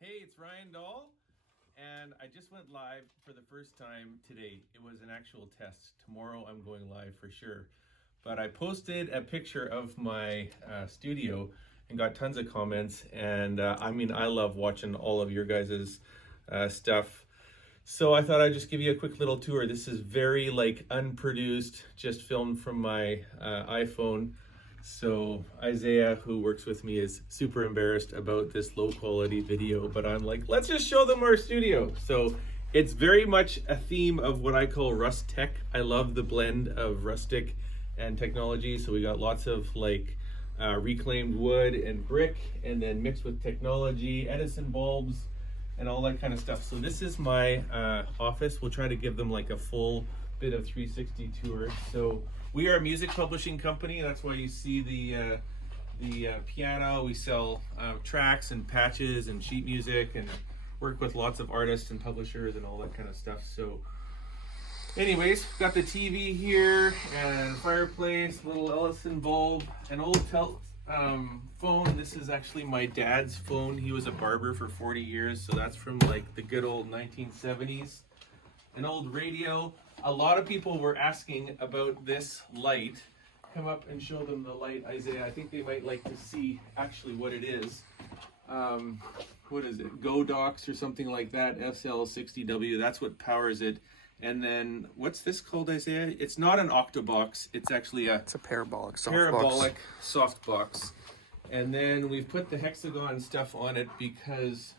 Hey, it's Ryan Dahl, and I just went live for the first time today. It was an actual test. Tomorrow I'm going live for sure. But I posted a picture of my studio and got tons of comments. And I love watching all of your guys' stuff. So I thought I'd just give you a quick little tour. This is very unproduced, just filmed from my iPhone. So Isaiah, who works with me, is super embarrassed about this low quality video, but I'm like, let's just show them our studio. So it's very much a theme of what I call Rus-tech. I love the blend of rustic and technology. So we got lots of reclaimed wood and brick, and then mixed with technology, Edison bulbs, and all that kind of stuff. So this is my office. We'll try to give them like a full bit of 360 tour. So we are a music publishing company. That's why you see the piano. We sell tracks and patches and sheet music, and work with lots of artists and publishers and all that kind of stuff. So anyways, got the TV here and fireplace, little Edison bulb, an old phone. This is actually my dad's phone. He was a barber for 40 years, so that's from like the good old 1970s. An old radio. A lot of people were asking about this light. Come up and show them the light, Isaiah. I think they might like to see actually what it is. What is it? Godox or something like that. SL60W. That's what powers it. And then what's this called, Isaiah? It's not an octobox. It's actually It's a parabolic softbox. And then we've put the hexagon stuff on it because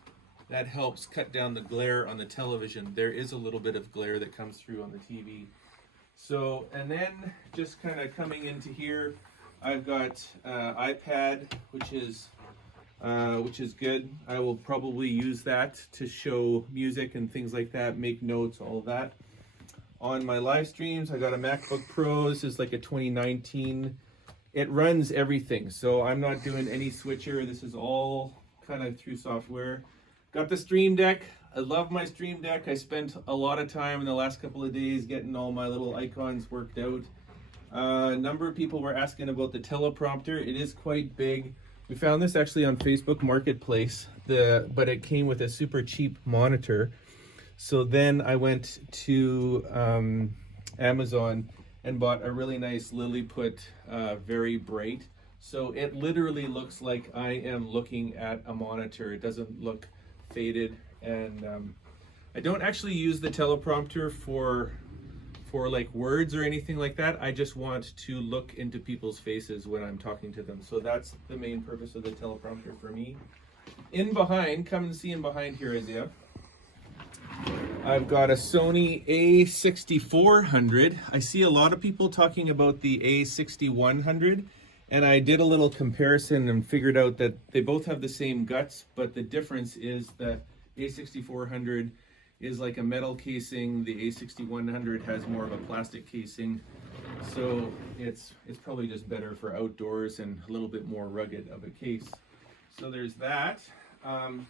that helps cut down the glare on the television. There is a little bit of glare that comes through on the TV. So, and then just kind of coming into here, I've got iPad, which is good. I will probably use that to show music and things like that, make notes, all of that. On my live streams, I got a MacBook Pro. This is like a 2019. It runs everything, so I'm not doing any switcher. This is all kind of through software. Got the Stream Deck. I love my Stream Deck. I spent a lot of time in the last couple of days getting all my little icons worked out. A number of people were asking about the teleprompter. It is quite big. We found this actually on Facebook Marketplace, but it came with a super cheap monitor. So then I went to Amazon and bought a really nice Lilliput, very bright. So it literally looks like I am looking at a monitor. It doesn't look faded, and I don't actually use the teleprompter for like words or anything like that. I just want to look into people's faces when I'm talking to them. So that's the main purpose of the teleprompter for me. In behind, come and see in behind here, Isaiah. I've got a Sony A6400. I see a lot of people talking about the A6100, and I did a little comparison and figured out that they both have the same guts, but the difference is that A6400 is like a metal casing. The A6100 has more of a plastic casing. So it's probably just better for outdoors and a little bit more rugged of a case. So there's that.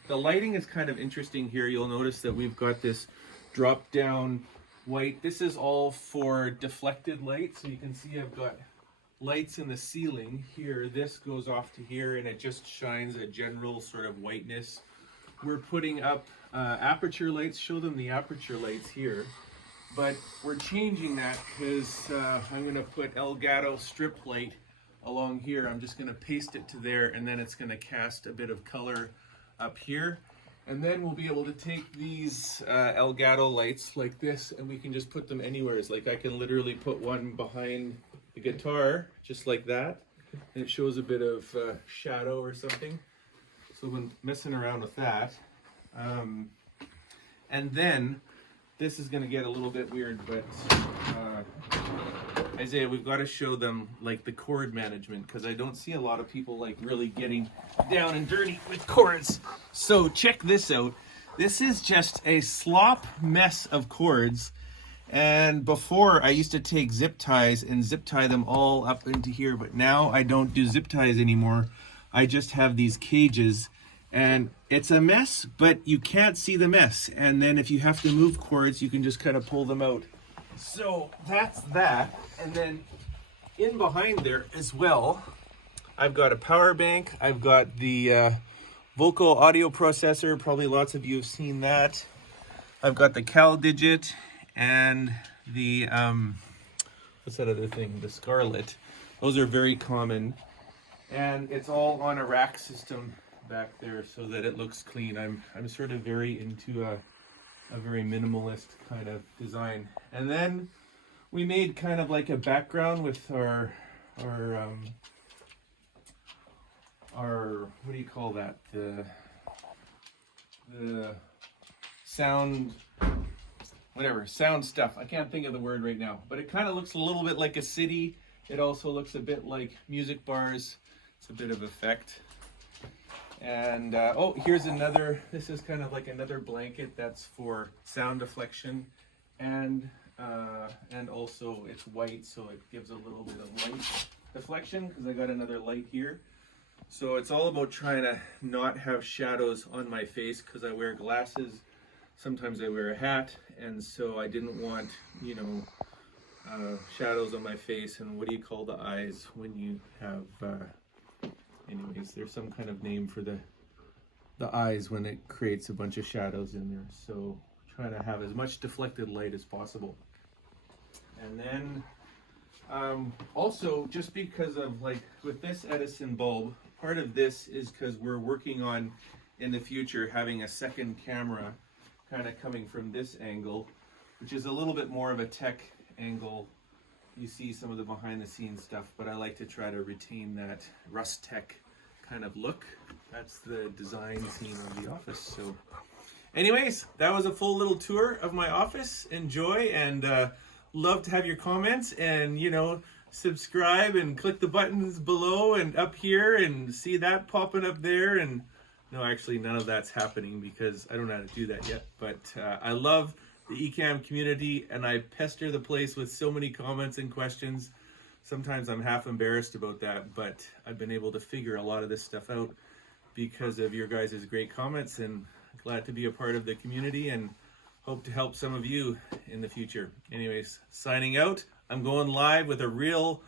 The lighting is kind of interesting here. You'll notice that we've got this drop down white. This is all for deflected light. So you can see I've got lights in the ceiling here. This goes off to here and it just shines a general sort of whiteness. We're putting up aperture lights. Show them the aperture lights here. But we're changing that because I'm going to put Elgato strip light along here. I'm just going to paste it to there, and then it's going to cast a bit of color up here. And then we'll be able to take these Elgato lights like this, and we can just put them anywhere. It's like I can literally put one behind the guitar, just like that, and it shows a bit of shadow or something. So I've been messing around with that. And then this is going to get a little bit weird, but Isaiah, we've got to show them like the chord management, because I don't see a lot of people like really getting down and dirty with chords. So check this out. This is just a slop mess of chords. And before I used to take zip ties and zip tie them all up into here, but now I don't do zip ties anymore. I just have these cages, and it's a mess, but you can't see the mess. And then if you have to move chords, you can just kind of pull them out. So that's that. And then in behind there as well, I've got a power bank. I've got the vocal audio processor. Probably lots of you have seen that. I've got the Cal Digit and the, what's that other thing? The Scarlett. Those are very common. And it's all on a rack system back there so that it looks clean. I'm sort of very into a very minimalist kind of design. And then we made kind of like a background with our what do you call that? The sound, whatever, sound stuff. I can't think of the word right now, but it kind of looks a little bit like a city. It also looks a bit like music bars. It's a bit of effect. And oh, here's another, this is kind of like another blanket that's for sound deflection, and also it's white, so it gives a little bit of light deflection because I got another light here. So it's all about trying to not have shadows on my face because I wear glasses. Sometimes I wear a hat, and so I didn't want, you know, shadows on my face. And what do you call the eyes when you have anyways, there's some kind of name for the eyes when it creates a bunch of shadows in there. So trying to have as much deflected light as possible. And then also, just because of like with this Edison bulb, part of this is because we're working on in the future having a second camera kind of coming from this angle, which is a little bit more of a tech angle. You see some of the behind the scenes stuff, but I like to try to retain that Rus-tech kind of look. That's the design theme of the office. So anyways, that was a full little tour of my office. Enjoy, and love to have your comments, and you know, subscribe and click the buttons below and up here and see that popping up there. And no, actually none of that's happening because I don't know how to do that yet, but I love the Ecamm community, and I pester the place with so many comments and questions. Sometimes I'm half embarrassed about that, but I've been able to figure a lot of this stuff out because of your guys' great comments, and glad to be a part of the community and hope to help some of you in the future. Anyways, signing out. I'm going live with a real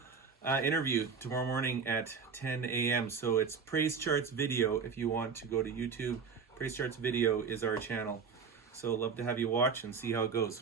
interview tomorrow morning at 10 a.m. So it's PraiseCharts video if you want to go to YouTube. PraiseCharts video is our channel. So love to have you watch and see how it goes.